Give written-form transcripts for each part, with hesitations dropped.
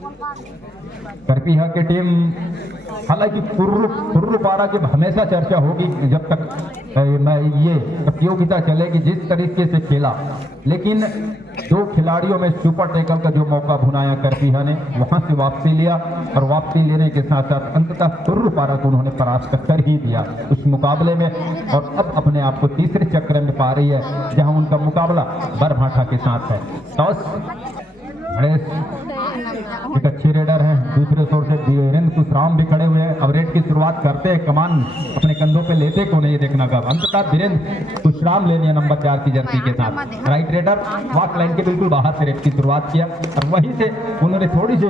करपीहा की टीम, हालांकि कुर्रू पारा की हमेशा चर्चा होगी जब तक ये प्रतियोगिता चलेगी, जिस तरीके से खेला, लेकिन दो खिलाड़ियों में सुपर टैकल का जो मौका भुनाया करपीहा ने, वहां से वापसी लिया और वापसी लेने के साथ साथ अंततः कुर्रू पारा को उन्होंने परास्त कर ही दिया उस मुकाबले में, और अब अपने आप को तीसरे चक्र में पा रही है जहां उनका मुकाबला बरभाठा के साथ है। टॉस गणेश एक अच्छे रेडर हैं, दूसरे छोर से वीरेंद्र कुशराम भी खड़े हुए हैं। अब रेड की शुरुआत करते हैं, कमान अपने कंधों पे लेते को नहीं देखना कब, अंततः वीरेंद्र कुशराम ले लिया नंबर 4 की जर्सी के साथ। राइट रेडर वॉक लाइन के बिल्कुल बाहर से रेड की शुरुआत किया और वहीं से उन्होंने थोड़ी सी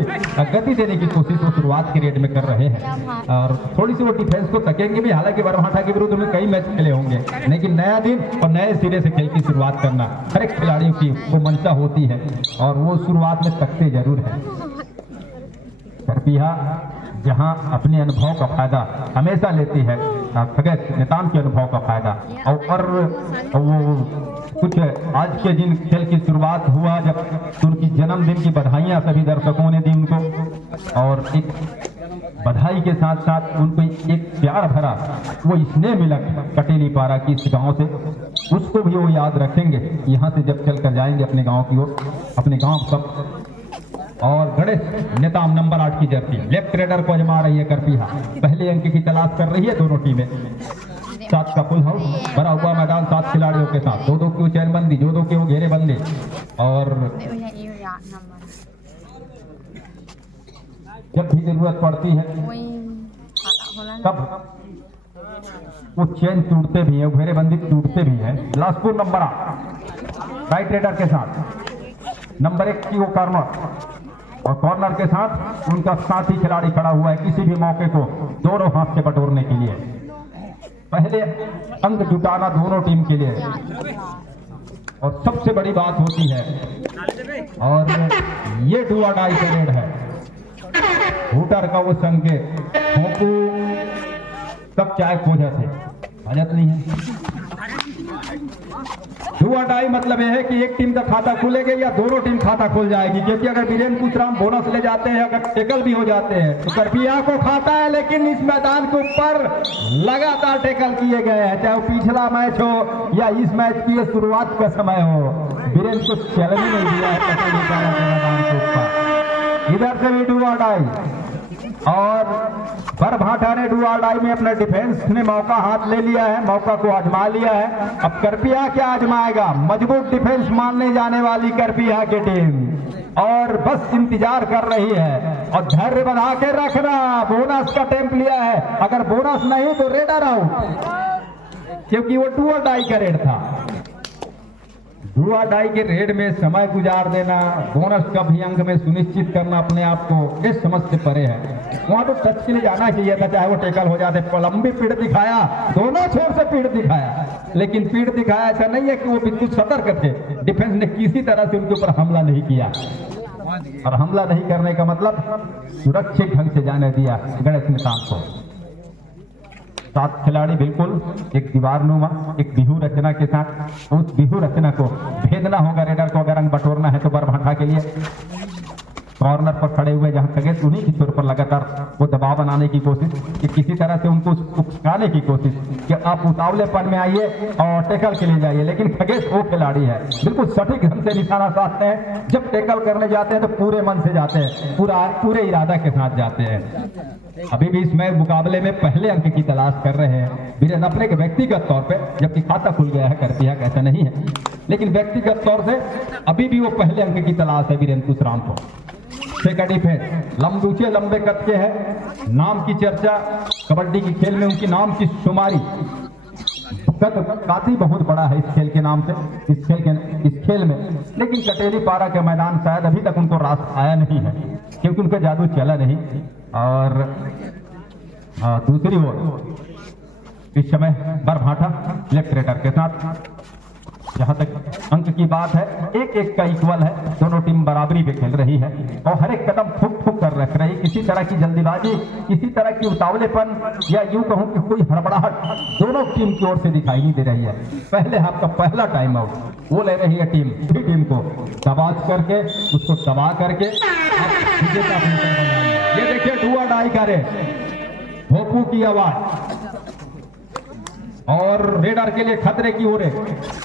गति देने की कोशिश वो शुरुआत की रेड में कर रहे हैं और थोड़ी सी वो डिफेंस को तकेंगे भी। हालांकि बरभाठा के विरुद्ध में कई मैच खेले होंगे, लेकिन नया दिन और नए सिरे से खेल की शुरुआत करना हर एक खिलाड़ियों की वो मंशा होती है और वो शुरुआत में तकते जरूर है। करपीहा जहां अपने अनुभव का फायदा हमेशा लेती है, खगेश नेताम के अनुभव का फायदा, और वो कुछ आज के दिन खेल की शुरुआत हुआ जब उनकी जन्मदिन की बधाइयां सभी दर्शकों ने दी उनको, और एक बधाई के साथ साथ उनको एक प्यार भरा वो स्नेह मिला कटेली पारा की इस गांव से, उसको भी वो याद रखेंगे यहाँ से जब चल कर जाएंगे अपने गांव की ओर, अपने गांव सब। और गणेश नेताम नंबर 8 की जर्सी लेफ्ट रेडर को आजमा रही है करपीहा, पहले अंक की तलाश कर रही है दोनों टीमें। 7 का फुल हाउस भरा हुआ मैदान 7 खिलाड़ियों के साथ, 2-2 की चैनबंदी, 2-2 की वो घेरेबंदी, और जब भी जरूरत पड़ती है तब वो चैन टूटते भी है, घेरेबंदी टूटते भी है। बिलासपुर नंबर 8 राइट रेडर के साथ, नंबर 1 की वो कॉर्नर, और कॉर्नर के साथ उनका साथी खिलाड़ी खड़ा हुआ है किसी भी मौके को दोनों हाथ से बटोरने के लिए। पहले अंक जुटाना दोनों टीम के लिए और सबसे बड़ी बात होती है, और ये डू और डाई का रेड है। हुटर का वो संकेत भोंपू सब चाय खोजा से हजत नहीं है। डू और डाई मतलब यह है कि एक टीम का खाता खुलेगा या दोनों टीम खाता खुल जाएगी, क्योंकि अगर वीरेंद्र कुशराम बोनस ले जाते हैं, अगर टेकल भी हो जाते हैं तो करपीहा को खाता है, लेकिन इस मैदान के ऊपर लगातार टेकल किए गए हैं, चाहे वो पिछला मैच हो या इस मैच की शुरुआत का समय हो, वीरेंद्र को चैलेंज नहीं दिया है कटेली पारा के मैदान के ऊपर। इधर से भी डू और डाई, और बरभाठा ने डू और डाई में अपने डिफेंस ने मौका हाथ ले लिया है, मौका को आजमा लिया है। अब करपीहा क्या आजमाएगा, मजबूत डिफेंस मानने जाने वाली करपीहा की टीम, और बस इंतजार कर रही है और धैर्य बना के रखना। बोनस का टेम्प लिया है, अगर बोनस नहीं तो रेडर आउट, क्योंकि वो डू और डाई का रेड था। डू और डाई के रेड में समय गुजार देना, बोनस का भी अंक में सुनिश्चित करना अपने आप को इस समझ से परे है। वहां तो टच के लिए जाना चाहिए था, चाहे वो टेकल हो जाते, लंबी पीठ दिखाया, दोनों छोर से पीठ दिखाया, लेकिन पीठ दिखाया ऐसा नहीं है कि वो बिल्कुल सतर्क थे, डिफेंस ने किसी तरह से उनके ऊपर हमला नहीं किया, और हमला नहीं करने का मतलब सुरक्षित ढंग से जाने दिया गणेश नेताम को। 7 खिलाड़ी बिल्कुल एक दीवारनुमा, एक बिहू रचना के साथ, उस बिहू रचना को भेदना होगा रेडर को अगर अंक बटोरना है तो बरभाठा के लिए। कॉर्नर पर खड़े हुए जहां खगेश उन्हीं की छोर पर लगातार वो दबाव बनाने की कोशिश, कि किसी तरह से उनको उकसाने की कोशिश कि आप उतावलेपन में आइए और टेकल के लिए जाइए, लेकिन खगेश वो खिलाड़ी है बिल्कुल सटीक ढंग से निशाना साधते हैं, जब टेकल करने जाते हैं तो पूरे मन से जाते हैं, पूरे इरादा के साथ जाते हैं। अभी भी इसमें मुकाबले में पहले अंक की तलाश कर रहे हैं वीरेंद्र अपने के व्यक्तिगत तौर पे, जबकि खाता खुल गया है करपीहा का ऐसा नहीं है, लेकिन व्यक्तिगत तौर से अभी भी वो पहले अंक की तलाश है वीरेंद्र कुशराम को। ऊंचे लंबे कद के है, नाम की चर्चा कबड्डी की खेल में उनकी नाम की शुमारी, कद काफी बहुत बड़ा है इस खेल के नाम से, इस खेल में, लेकिन कटेली पारा के मैदान शायद अभी तक उनको रास आया नहीं है, क्योंकि उनका जादू चला नहीं। और दूसरी ओर इस समय बरभाठा लेफ्ट रेडर के साथ जहां तक अंक की बात है, 1-1 का इक्वल है। दोनों टीम बराबरी पे खेल रही है और हर एक कदम फूक फूक कर रख रही। किसी तरह की जल्दीबाजी, किसी तरह की उतावलेपन या यूं कहूं कि कोई हड़बड़ाहट दोनों टीम की ओर से दिखाई नहीं दे रही है। पहले हाफ का पहला टाइम आउट वो ले रही है टीम को दबा करके, उसको दबा करके ये देखिए डुआ डाई करे भोपू की आवाज और रेडर के लिए खतरे की ओर है।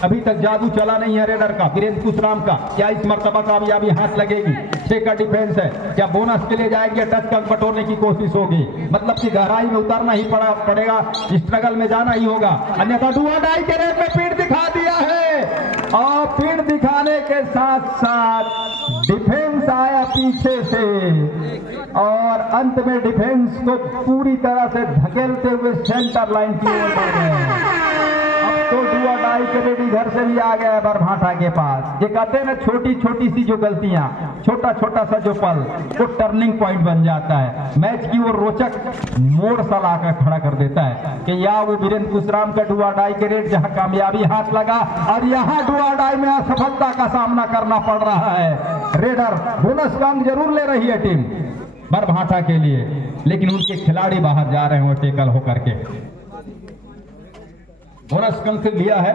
अभी तक जादू चला नहीं है रेडर का, वीरेंद्र कुशराम का। क्या इस मर्तबा कामयाबी हाथ लगेगी? 6 का डिफेंस है, क्या बोनस के लिए जाएंगे? टच का बटोरने की कोशिश होगी, मतलब कि गहराई में उतरना ही पड़ेगा, स्ट्रगल में जाना ही होगा, अन्यथा डुआ डाई के रेड में पीठ दिखा दिया है और पीठ दिखाने के साथ साथ डिफेंस आया पीछे से और अंत में डिफेंस को पूरी तरह से धकेलते हुए सेंटर लाइन की ओर बढ़ गए। अब तो डुआ डाई के रेडी घर से भी आ गया बरभाटा के पास। ये कहते हैं ना, छोटी छोटी सी जो गलतियां, छोटा छोटा सा जो पल, वो टर्निंग पॉइंट बन जाता है, मैच की वो रोचक मोड़ सा लाकर खड़ा कर देता है। कि या वो वीरेंद्र कुशराम का डुआ डाई के रेड जहां कामयाबी हाथ लगा और यहां डुआ डाई में असफलता का सामना करना पड़ रहा है। रेडर बोनस का अंक जरूर ले रही है टीम बरभाटा के लिए, लेकिन उनके खिलाड़ी बाहर जा रहे हैं वो टेकल होकर के। बोनस अंक लिया है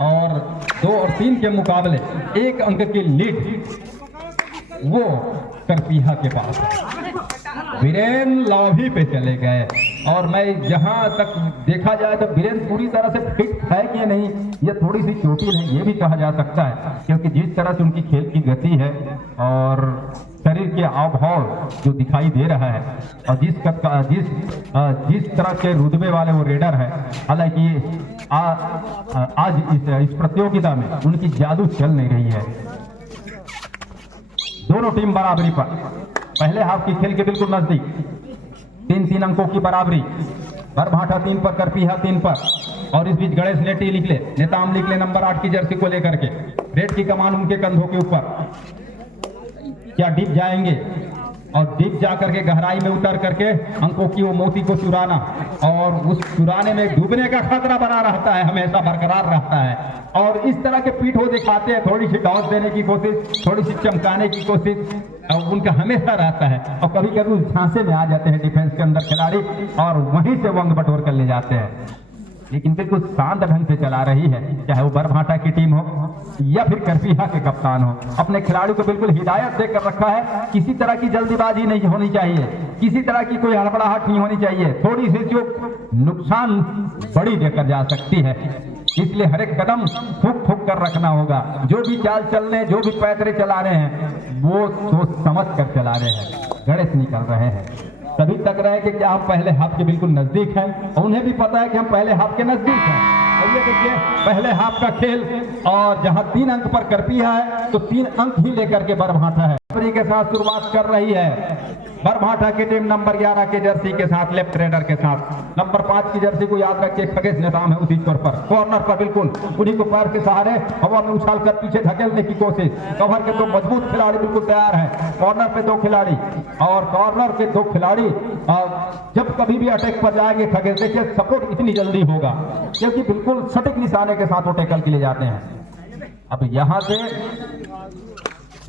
और 2 और 3 के मुकाबले 1 अंक की लीड वो करपीहा के पास है। वीरेंद्र लॉबी पे चले गए और मैं जहां तक देखा जाए तो वीरेंद्र पूरी तरह से फिट है कि नहीं, ये थोड़ी सी चोटिल है, ये भी कहा जा सकता है, क्योंकि जिस तरह से उनकी खेल की गति है और शरीर के हाव भाव जो दिखाई दे रहा है और जिस तरह के रुतबे वाले वो रेडर है। हालांकि आज इस प्रतियोगिता में उनकी जादू चल नहीं रही है। दोनों टीम बराबरी पर, पहले हाफ की खेल के बिल्कुल नजदीक, 3-3 अंकों की बराबरी। बरभाटा 3 पर, करपीहा 3 पर और इस बीच गणेश नेताम लिख ले नंबर 8 की जर्सी को लेकर के। रेड की कमान उनके कंधों के ऊपर। क्या डीप जाएंगे और डीप जाकर के गहराई में उतर करके अंकों की वो मोती को चुराना और उस चुराने में डूबने का खतरा बना रहता है, हमेशा बरकरार रहता है। और इस तरह के पीठ वो दिखाते हैं, थोड़ी सी टॉस देने की कोशिश, थोड़ी सी चमकाने की कोशिश उनका हमेशा रहता है और कभी कभी उस झांसे में आ जाते हैं डिफेंस के अंदर खिलाड़ी और वहीं से वंग बटोर कर ले जाते हैं। लेकिन बिल्कुल शांत ढंग से चला रही है, चाहे वो बरभाटा की टीम हो या फिर करपीहा के कप्तान हो। अपने खिलाड़ी को बिल्कुल हिदायत देकर रखा है, किसी तरह की जल्दीबाजी नहीं होनी चाहिए, किसी तरह की कोई हड़बड़ाहट नहीं होनी चाहिए, थोड़ी सी जो नुकसान बड़ी देकर जा सकती है, इसलिए हर एक कदम फूक फूक कर रखना होगा। जो भी चाल चलने, जो भी पैदरे चला रहे हैं वो सोच समझ कर चला रहे हैं, गणेश निकल रहे हैं। सभी तक रहे कि क्या हम पहले हाफ के बिल्कुल नजदीक हैं और उन्हें भी पता है कि हम पहले हाफ के नजदीक हैं। और ये देखिए पहले हाफ का खेल और जहां 3 अंक पर करपीहा है तो 3 अंक ही लेकर के बरभाटा है के साथ शुरुआत कर रही है। बरभाटा की टीम नंबर 11 के जर्सी के साथ, लेफ्ट रेडर के साथ। नंबर 5 की जर्सी को याद रखिए, खगेश नेताम है उसी छोर पर, कॉर्नर पर बिल्कुल उन्हीं को पैर के सहारे हवा में उछाल कर पीछे धकेलने की कोशिश। कवर के 2 मजबूत खिलाड़ी बिल्कुल तैयार हैं, कॉर्नर पे 2 खिलाड़ी और कॉर्नर के 2 खिलाड़ी जब कभी भी अटैक पर जाएंगे खगेश, देखिए सपोर्ट इतनी जल्दी होगा क्योंकि बिल्कुल सटीक निशाने के साथ वो टैकल के लिए जाते हैं। अब यहां से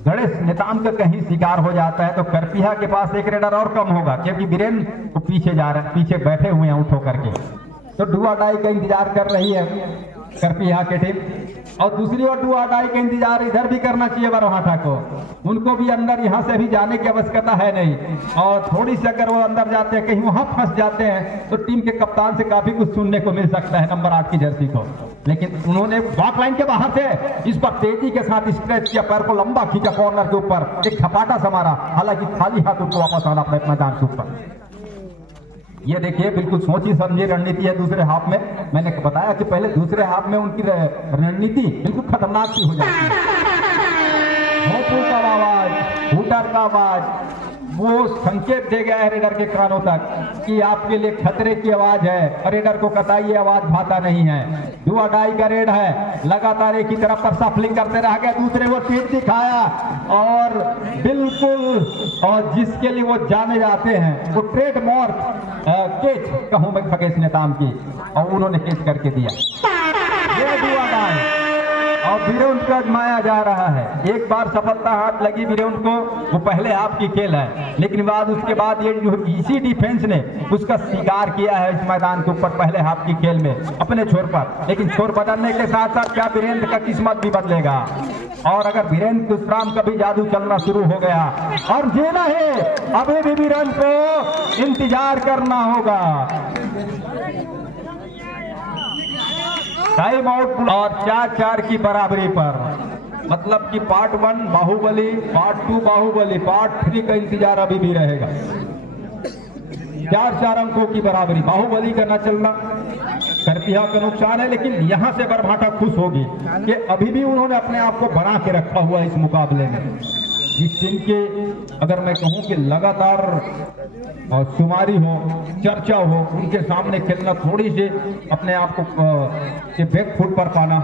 गणेश नेताम का कहीं शिकार हो जाता है तो करपीहा के पास एक रेडर और कम होगा क्योंकि वीरेंद्र को पीछे जा रहे, पीछे बैठे हुए हैं उठ होकर के। तो डुआ डाई का इंतजार कर रही है करपीहा की टीम और दूसरी ओर डुआ डाई का इंतजार इधर भी करना चाहिए बरभाटा को। उनको भी अंदर यहां से भी जाने की आवश्यकता है नहीं और थोड़ी सी अगर वो अंदर जाते हैं, कहीं वहां फंस जाते हैं तो टीम के कप्तान से काफी कुछ सुनने को मिल सकता है नंबर 8 की जर्सी को। लेकिन उन्होंने बैक लाइन के बाहर से इस पर तेजी के साथ स्ट्रेच किया, पैर को लंबा खींचा कॉर्नर के ऊपर, एक झपाटा सा मारा, हालांकि खाली हाथ उनको वापस आना अपने मैदान के ऊपर। ये देखिए बिल्कुल सोची समझी रणनीति है दूसरे हाफ में। मैंने बताया कि पहले दूसरे हाफ में उनकी रणनीति बिल्कुल खतरनाक सी हो जाती है। भोंपू का आवाज, हूटर का आवाज, वो संकेत दे गया है रेडर के कानों तक कि आपके लिए खतरे की आवाज है। रेडर को कतई ये आवाज भाता नहीं है। डुआ डाई का रेड है, लगातार एक ही तरफ पर सफलिंग करते रह गए, दूसरे वो पीठ दिखाया और बिल्कुल और जिसके लिए वो जाने जाते हैं वो ट्रेडमार्क कैच कहूं मैं खगेश नेताम की, और उन्होंने कैच करके दिया। ये डुआ डाई अब वीरेंद्र को आजमाया जा रहा है। एक बार सफलता हाथ लगी वीरेंद्र को, वो पहले हाफ की खेल है, लेकिन बाद उसके बाद ये जो इसी डिफेंस ने उसका शिकार किया है इस मैदान के ऊपर पहले हाफ की खेल में अपने छोर पर। लेकिन छोर बदलने के साथ साथ क्या वीरेंद्र का किस्मत भी बदलेगा, और अगर वीरेंद्र कुशराम का भी जादू चलना शुरू हो गया और जीना है, अभी भी वीरेंद्र को इंतजार करना होगा। टाइम आउट और 4-4 की बराबरी पर, मतलब कि part 1 Baahubali, part 2 Baahubali, part 3 का इंतजार अभी भी रहेगा। 4-4 अंकों की बराबरी, बाहुबली का न चलना करपिया का नुकसान है, लेकिन यहां से बरभाटा खुश होगी कि अभी भी उन्होंने अपने आप को बना के रखा हुआ इस मुकाबले में। जिस टीम के अगर मैं कहूं कि लगातार और शुमारी हो, चर्चा हो, उनके सामने खेलना थोड़ी सी अपने आप को बैकफुट पर पाना,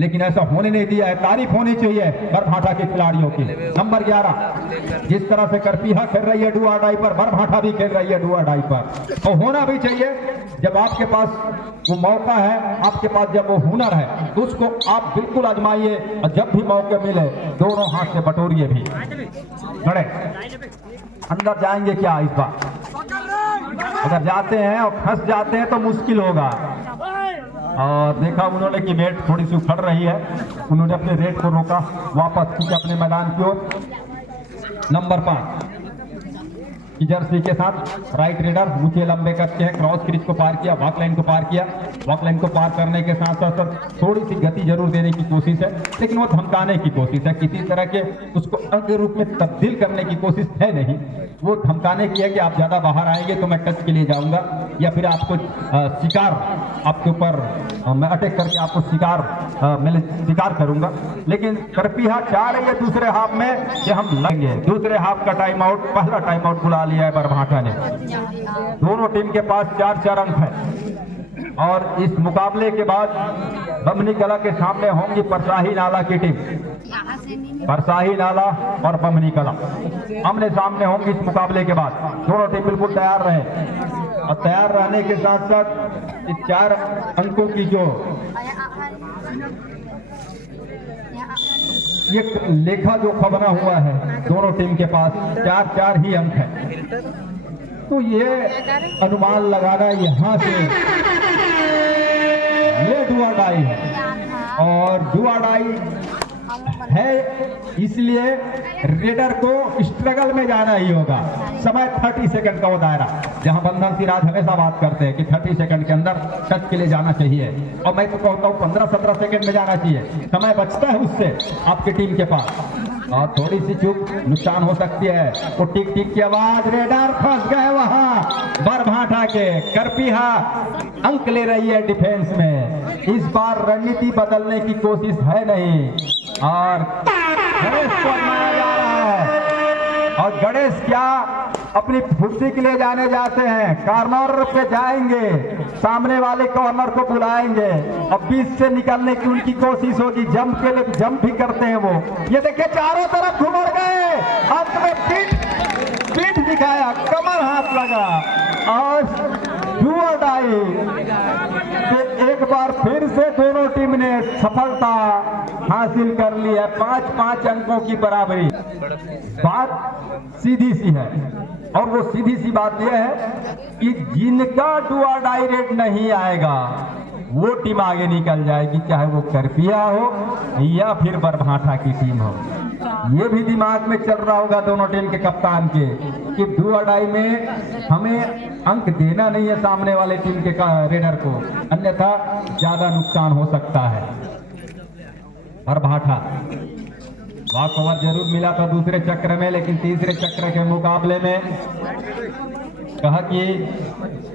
लेकिन ऐसा होने नहीं दिया है। तारीफ होनी चाहिए बरभाटा के खिलाड़ियों की। नंबर 11 जिस तरह से करपीहा खेल रही है डू और डाई पर, बरभाटा भी खेल रही है डू और डाई पर, और होना भी चाहिए। जब आपके पास वो मौका है, आपके पास जब वो हुनर है, तो उसको आप बिल्कुल आजमाइए, और जब भी मौके मिले दोनों हाथ से बटोरिए भी। बड़े अंदर जाएंगे क्या इस बार? अगर जाते हैं और फंस जाते हैं तो मुश्किल होगा। और देखा उन्होंने कि रेट थोड़ी सी उखड़ रही है, उन्होंने अपने रेट को रोका, वापस खींचे अपने मैदान की ओर। नंबर 5 की जर्सी के साथ राइट रेडर ऊंचे लंबे करके हैं, क्रॉस क्रीज को पार किया, वॉक लाइन को पार किया। वॉक लाइन को पार करने के साथ साथ थोड़ी सी गति जरूर देने की कोशिश है, लेकिन वो धमकाने की कोशिश है, किसी तरह के उसको अंक के रूप में तब्दील करने की कोशिश है नहीं। वो धमकाने की है कि आप ज्यादा बाहर आएंगे तो मैं टच के लिए जाऊंगा, या फिर आपको शिकार आपके ऊपर मैं अटैक करके आपको शिकार करूंगा। लेकिन करपीहा चाह रही है दूसरे हाफ में कि हम लेंगे। दूसरे हाफ का टाइम आउट, पहला टाइम आउट बुला लिया है बरभाटा ने। दोनों टीम के पास 4-4 अंक है, और इस मुकाबले के बाद बमनी कला के सामने होंगी परसाही नाला की टीम। परसाही नाला और बमनी कला आमने सामने होंगी इस मुकाबले के बाद। दोनों टीम बिल्कुल तैयार रहे, और तैयार रहने के साथ साथ इस 4 अंकों की जो ये लेखा जोखा बना हुआ है, दोनों टीम के पास 4-4 ही अंक है। तो ये अनुमान लगाना यहाँ से ये डू और डाई है, और डू और डाई है, इसलिए रेडर को स्ट्रगल में जाना ही होगा। समय 30 सेकंड का वो दायरा, जहां बंधन सिराज हमेशा बात करते हैं कि 30 सेकंड के अंदर टच के लिए जाना चाहिए, और मैं तो कहता हूँ 15-17 सेकंड में जाना चाहिए। समय बचता है उससे आपकी टीम के पास, और थोड़ी सी चूक नुकसान हो सकती है। वो टिक टिक की आवाज, रेडर फंस गए वहां बरभाटा के। करपीहा अंक ले रही है डिफेंस में, इस बार रणनीति बदलने की कोशिश है नहीं, और गणेश को आजमाया जा रहा है। और गणेश क्या अपनी फुर्ती के लिए जाने जाते हैं, कॉर्नर पे जाएंगे, सामने वाले कॉर्नर को बुलाएंगे, और बीच से निकलने की उनकी कोशिश होगी। जंप के लिए जंप भी करते हैं वो। ये देखिए चारों तरफ घुमड़ गए, अंत में पीठ दिखाया, कमर हाथ लगा, और डू और डाई एक बार फिर से दोनों टीम ने सफलता हासिल कर ली है। 5-5 अंकों की बराबरी। बात सीधी सी है, और वो सीधी सी बात यह है कि जिनका डू और डाई रेट नहीं आएगा वो टीम आगे निकल जाएगी, चाहे वो करपिया हो या फिर बरभाटा की टीम हो। ये भी दिमाग में चल रहा होगा दोनों टीम के कप्तान के कि डू और डाई में हमें अंक देना नहीं है सामने वाले टीम के रेडर को, अन्यथा ज्यादा नुकसान हो सकता है। बरभाटा वॉक ओवर जरूर मिला था दूसरे चक्र में, लेकिन तीसरे चक्र के मुकाबले में कहा कि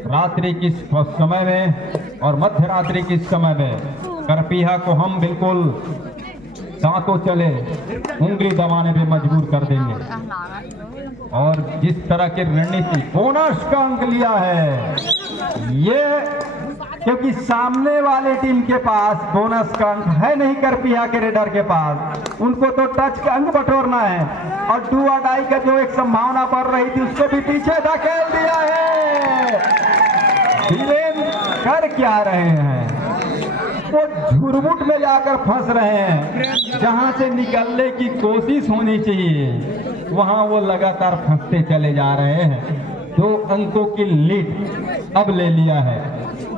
रात्रि के समय में और मध्य रात्रि के समय में करपीहा को हम बिल्कुल दांतों चले उंगली दबाने पे मजबूर कर देंगे। और जिस तरह की रणनीति बोनस का अंक लिया है ये, क्योंकि सामने वाले टीम के पास बोनस का अंक है नहीं, करपीहा के रेडर के पास उनको तो टच का अंक बटोरना है, और डू और डाई का जो एक संभावना बढ़ रही थी उसको भी पीछे धकेल दिया है। धीरेन्द्र कर क्या रहे हैं, वो झुरमुट में जाकर फंस रहे हैं। जहां से निकलने की कोशिश होनी चाहिए वहां वो लगातार फंसते चले जा रहे हैं। 2 अंकों की लीड अब ले लिया है।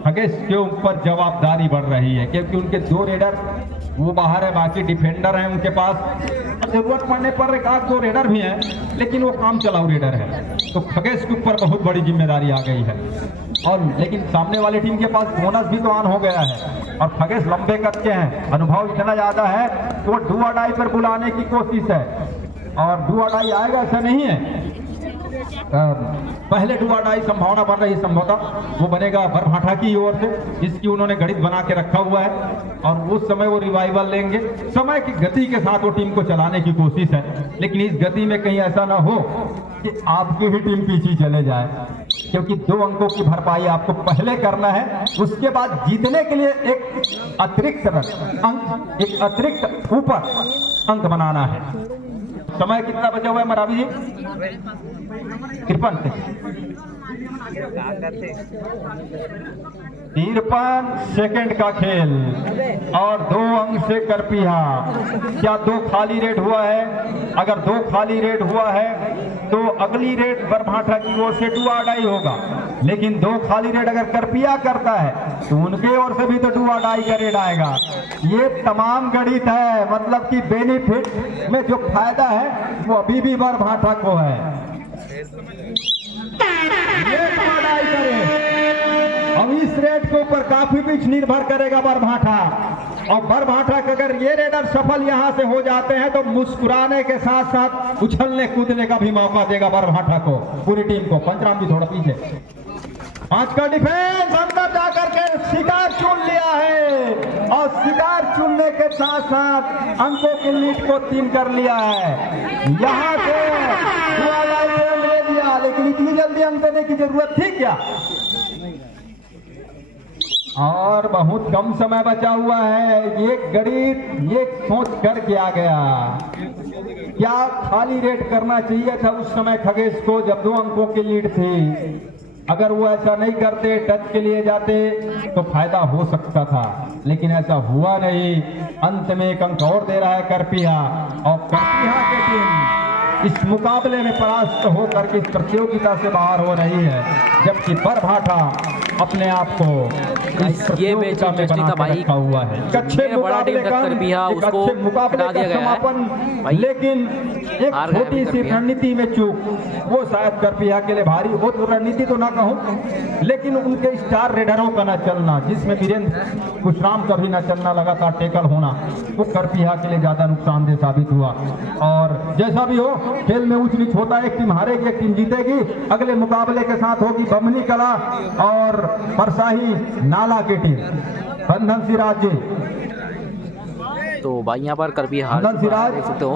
खगेश के ऊपर जवाबदारी बढ़ रही है क्योंकि उनके 2 रेडर वो बाहर है, बाकी डिफेंडर हैं उनके पास। जरूरत पड़ने पर एक आध 2 रेडर भी हैं, लेकिन वो काम चलाऊ रेडर है। तो खगेश के ऊपर बहुत बड़ी जिम्मेदारी आ गई है। और लेकिन सामने वाली टीम के पास बोनस भी तो ऑन हो गया है और खगेश लंबे कद के हैं, अनुभव इतना ज्यादा है कि वो डू और डाई पर बुलाने की कोशिश है। और डू और डाई आएगा ऐसा नहीं है, पहले डू और डाई संभावना बन रही है, संभवतः वो बनेगा बरभाठा की ओर से। इसकी उन्होंने गणित बना के रखा हुआ है और उस समय वो रिवाइवल लेंगे। समय की गति के साथ वो टीम को चलाने की कोशिश है, लेकिन इस गति में कहीं ऐसा ना हो कि आपकी ही टीम पीछे चले जाए, क्योंकि 2 अंकों की भरपाई आपको पहले करना है। उसके बाद जीतने के लिए एक अतिरिक्त अंक, एक अतिरिक्त ऊपर अंक बनाना है। समय कितना बचा हुआ है मरावी जी? 53 सेकंड का खेल और 2 अंक से करपिया। क्या 2 खाली रेड हुआ है? अगर 2 खाली रेड हुआ है तो अगली रेड बरभाठा की ओर से डू और डाई होगा, लेकिन 2 खाली रेड अगर करपिया करता है तो उनके ओर से भी तो डू और डाई का रेड आएगा। ये तमाम गणित है, मतलब कि बेनिफिट में जो फायदा है वो अभी भी बरभाठा को है। ये डाई करे अब इस रेड के ऊपर काफी पिच निर्भर करेगा बरभाठा। और बरभाठा के अगर ये रेडर सफल यहां से हो जाते हैं तो मुस्कुराने के साथ साथ उछलने कूदने का भी मौका देगा बरभाठा को, पूरी टीम को। पंचराम जी थोड़ा पीछे। 5 का डिफेंस अंदर जाकर के शिकार चुन लिया है और शिकार चुनने के साथ साथ अंकों की लीड को 3 कर लिया है। यहां से ले लिया, लेकिन इतनी जल्दी अंक देने की जरूरत थी क्या? और बहुत कम समय बचा हुआ है। ये गणित ये सोच कर किया गया, क्या खाली रेड करना चाहिए था उस समय खगेश को जब 2 अंकों की लीड थी। अगर वो ऐसा नहीं करते, टच के लिए जाते तो फायदा हो सकता था, लेकिन ऐसा हुआ नहीं। अंत में 1 अंक और दे रहा है करपिया और करपिया की टीम इस मुकाबले में परास्त होकर के इस प्रतियोगिता से बाहर हो रही है, जबकि बरभाठा अपने आप को इस प्रतियोगिता में बना के रखा हुआ है। अच्छे मुकाबले का अच्छे मुकाबले का समापन, लेकिन एक छोटी सी रणनीति में चूक, वो शायद करपिया के लिए भारी हो। तो रणनीति तो ना कहूं, लेकिन उनके स्टार रेडरों का न चलना, जिसमें वीरेंद्र कुशराम का भी न चलना, लगातार टेकल होना, वो करपिया के लिए ज्यादा नुकसानदेह साबित हुआ। और जैसा भी हो, खेल में ऊंच नीच होता है, एक टीम हारेगी एक टीम जीतेगी। अगले मुकाबले के साथ होगी बमनी कला और परसाही नाला की टीम। बंधन सिराज जी, तो भाई यहाँ पर करपिया हार सिराज देख सकते हो।